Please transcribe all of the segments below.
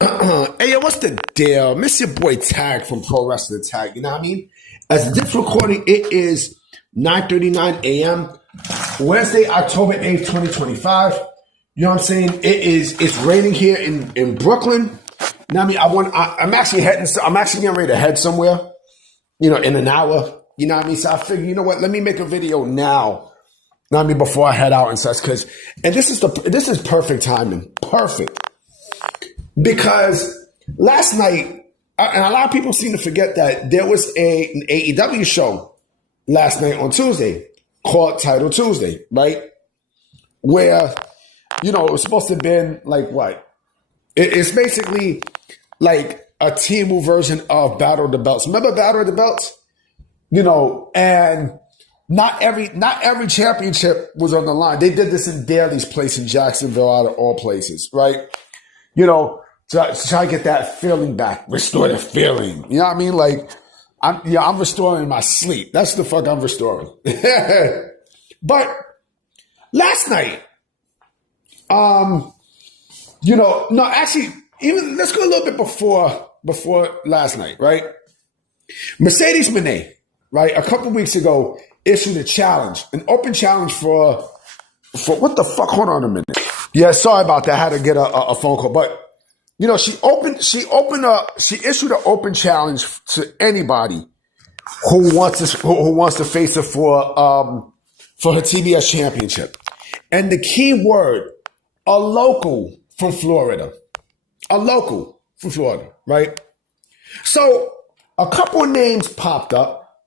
Hey, yo, what's the deal? Miss your boy Tag from Pro Wrestling Tag. You know what I mean? As this recording, it is 9:39 a.m. Wednesday, October 8th, 2025. You know what I'm saying? It's raining here in Brooklyn. You know what I mean? I'm actually getting ready to head somewhere, in an hour. You know what I mean? So I figured, you know what? Let me make a video now. You know what I mean? Before I head out and such, this is perfect timing. Perfect. Because last night, and a lot of people seem to forget that there was an AEW show last night on Tuesday called Title Tuesday, right? Where, it was supposed to have been like what? It's basically like a Timu version of Battle of the Belts. Remember Battle of the Belts? And not every championship was on the line. They did this in Daly's place in Jacksonville, out of all places, right? To try to get that feeling back, restore the feeling. You know what I mean? Like, I'm restoring my sleep. That's the fuck I'm restoring. But last night, even let's go a little bit before last night, right? Mercedes Moné, right, a couple weeks ago issued a challenge, an open challenge for what the fuck? Hold on a minute. Yeah, sorry about that. I had to get a phone call, but. She issued an open challenge to anybody who wants to face her for her TBS championship. And the key word, a local from Florida. A local from Florida, right? So a couple of names popped up,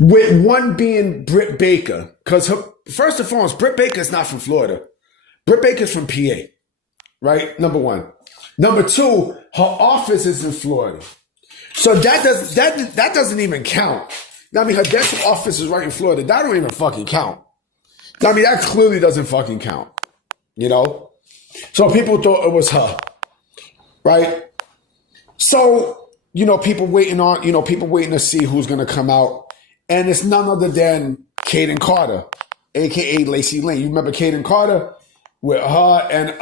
with one being Britt Baker. Because first and foremost, Britt Baker is not from Florida. Britt Baker's from PA, right? Number one. Number two, her office is in Florida. So that doesn't even count. I mean, her dental office is right in Florida. That don't even fucking count. I mean, that clearly doesn't fucking count. So people thought it was her. Right? So, people waiting to see who's gonna come out. And it's none other than Kaden Carter, aka Lacey Lane. You remember Kaden Carter? With her and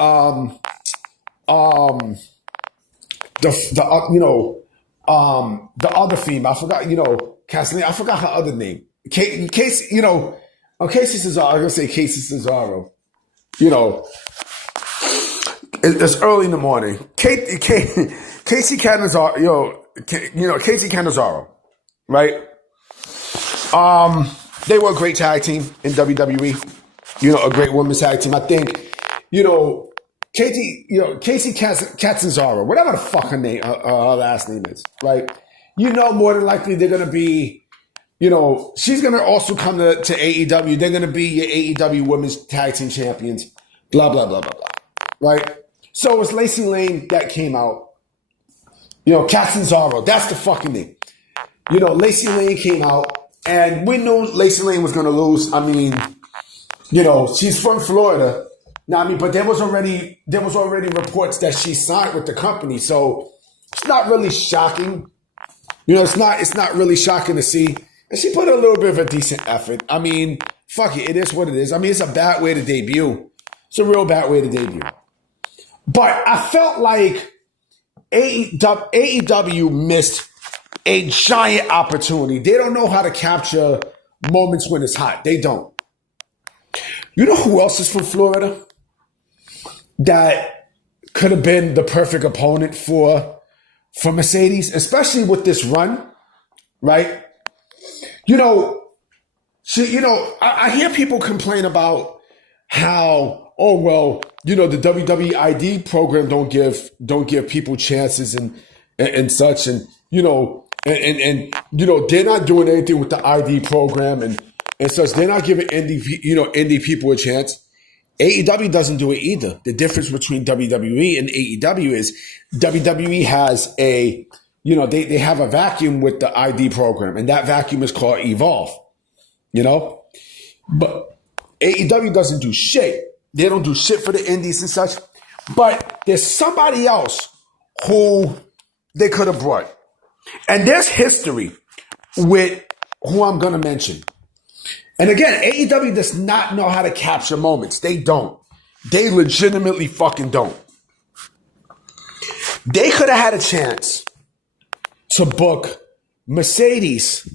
the other female, I forgot, Kathleen, I forgot her other name. Casey Cesaro, I'm gonna say Casey Cesaro. It's early in the morning. Casey Canizaro, Casey Canizaro, right? They were a great tag team in WWE. A great women's tag team. I think, Casey Catanzaro, whatever the fuck her last name is, right? More than likely they're going to be, she's going to also come to AEW. They're going to be your AEW Women's Tag Team Champions, blah, blah, blah, blah, blah, right? So it's Lacey Lane that came out. Catanzaro, that's the fucking name. Lacey Lane came out, and we knew Lacey Lane was going to lose. I mean, she's from Florida. But there was already reports that she signed with the company, so it's not really shocking. It's not really shocking to see. And she put a little bit of a decent effort. I mean, fuck it, it is what it is. I mean, it's a bad way to debut. It's a real bad way to debut. But I felt like AEW missed a giant opportunity. They don't know how to capture moments when it's hot. They don't. You know who else is from Florida that could have been the perfect opponent for Mercedes, especially with this run, right? I hear people complain about how, the WWE ID program don't give people chances and such, and they're not doing anything with the ID program and such. They're not giving indie people a chance. AEW doesn't do it either. The difference between WWE and AEW is WWE has they have a vacuum with the ID program, and that vacuum is called Evolve, But AEW doesn't do shit. They don't do shit for the indies and such. But there's somebody else who they could have brought. And there's history with who I'm going to mention. And again, AEW does not know how to capture moments. They don't. They legitimately fucking don't. They could have had a chance to book Mercedes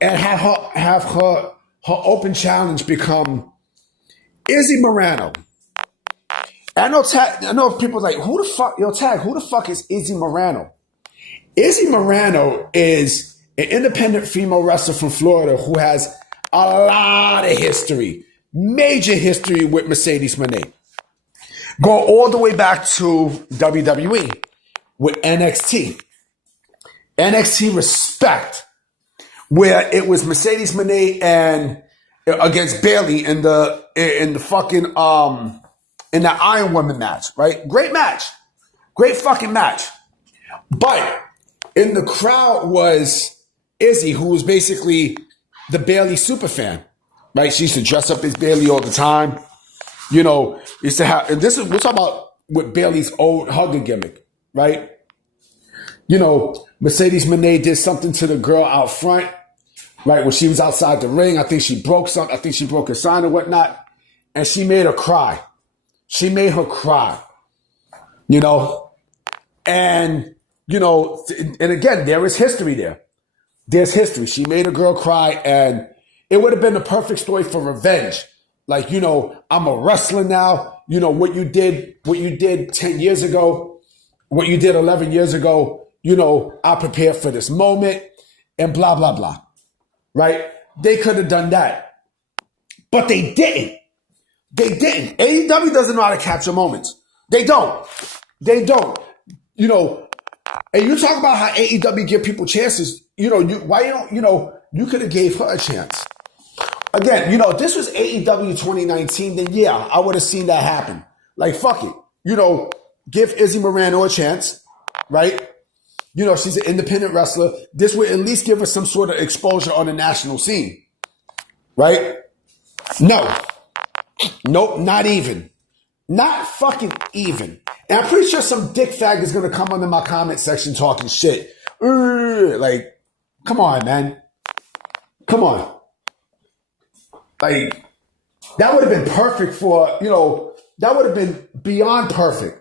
and have her open challenge become Izzy Morano. I know people like, who the fuck is Izzy Morano? Izzy Morano is an independent female wrestler from Florida who has a lot of history, major history with Mercedes Moné. Going all the way back to WWE with NXT. NXT Respect, where it was Mercedes Moné and against Bayley in the fucking in the Iron Woman match, right? Great match. Great fucking match. But in the crowd was Izzy, who was basically the Bayley superfan, right? She used to dress up as Bayley all the time. You know, used to have, and we're talking about with Bayley's old hugger gimmick, right? You know, Mercedes Moné did something to the girl out front, right? When she was outside the ring, I think she broke something. I think she broke a sign or whatnot. And she made her cry. She made her cry, you know? And, you know, and again, there is history there. There's history. She made a girl cry, and it would have been the perfect story for revenge. Like, you know, I'm a wrestler now. You know, what you did 10 years ago, what you did 11 years ago, you know, I prepared for this moment and blah, blah, blah. Right? They could have done that. But they didn't. They didn't. AEW doesn't know how to capture moments. They don't. They don't. You know, and you talk about how AEW give people chances. You know, you could have gave her a chance. Again, you know, if this was AEW 2019, then yeah, I would have seen that happen. Like, fuck it. You know, give Izzy Morano a chance, right? You know, she's an independent wrestler. This would at least give her some sort of exposure on the national scene, right? No. Nope, not even. Not fucking even. And I'm pretty sure some dick fag is going to come under my comment section talking shit. Like, come on, man. Come on. Like, that would have been perfect for, you know, that would have been beyond perfect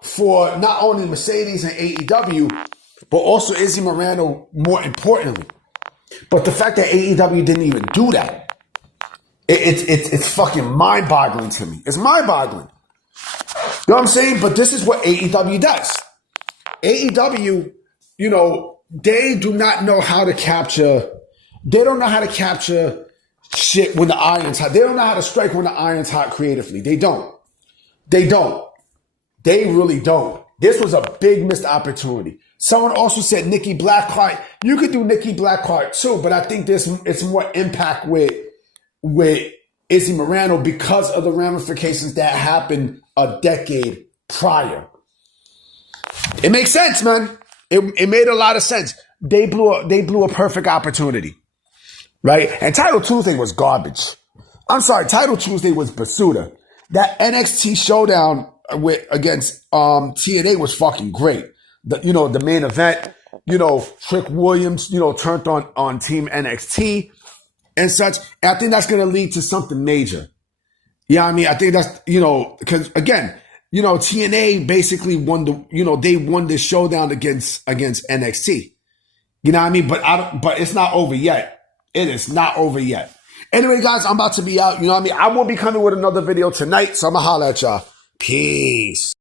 for not only Mercedes and AEW, but also Izzy Morano, more importantly. But the fact that AEW didn't even do that, it's fucking mind-boggling to me. It's mind-boggling. You know what I'm saying? But this is what AEW does. AEW, you know, they do not know how to capture, they don't know how to capture shit when the iron's hot. They don't know how to strike when the iron's hot creatively. They don't. They don't. They really don't. This was a big missed opportunity. Someone also said Nikki Blackheart. You could do Nikki Blackheart too, but I think it's more impact with Izzy Morano because of the ramifications that happened a decade prior. It makes sense, man. It made a lot of sense. They blew a perfect opportunity. Right? And Title Tuesday was garbage. I'm sorry, Title Tuesday was basuda. That NXT showdown against TNA was fucking great. The main event, you know, Trick Williams, you know, turned on Team NXT and such. And I think that's going to lead to something major. You know what I mean? I think that's, you know, because again, you know, TNA basically won they won this showdown against NXT. You know what I mean? But it's not over yet. It is not over yet. Anyway, guys, I'm about to be out. You know what I mean? I will be coming with another video tonight, so I'm going to holler at y'all. Peace.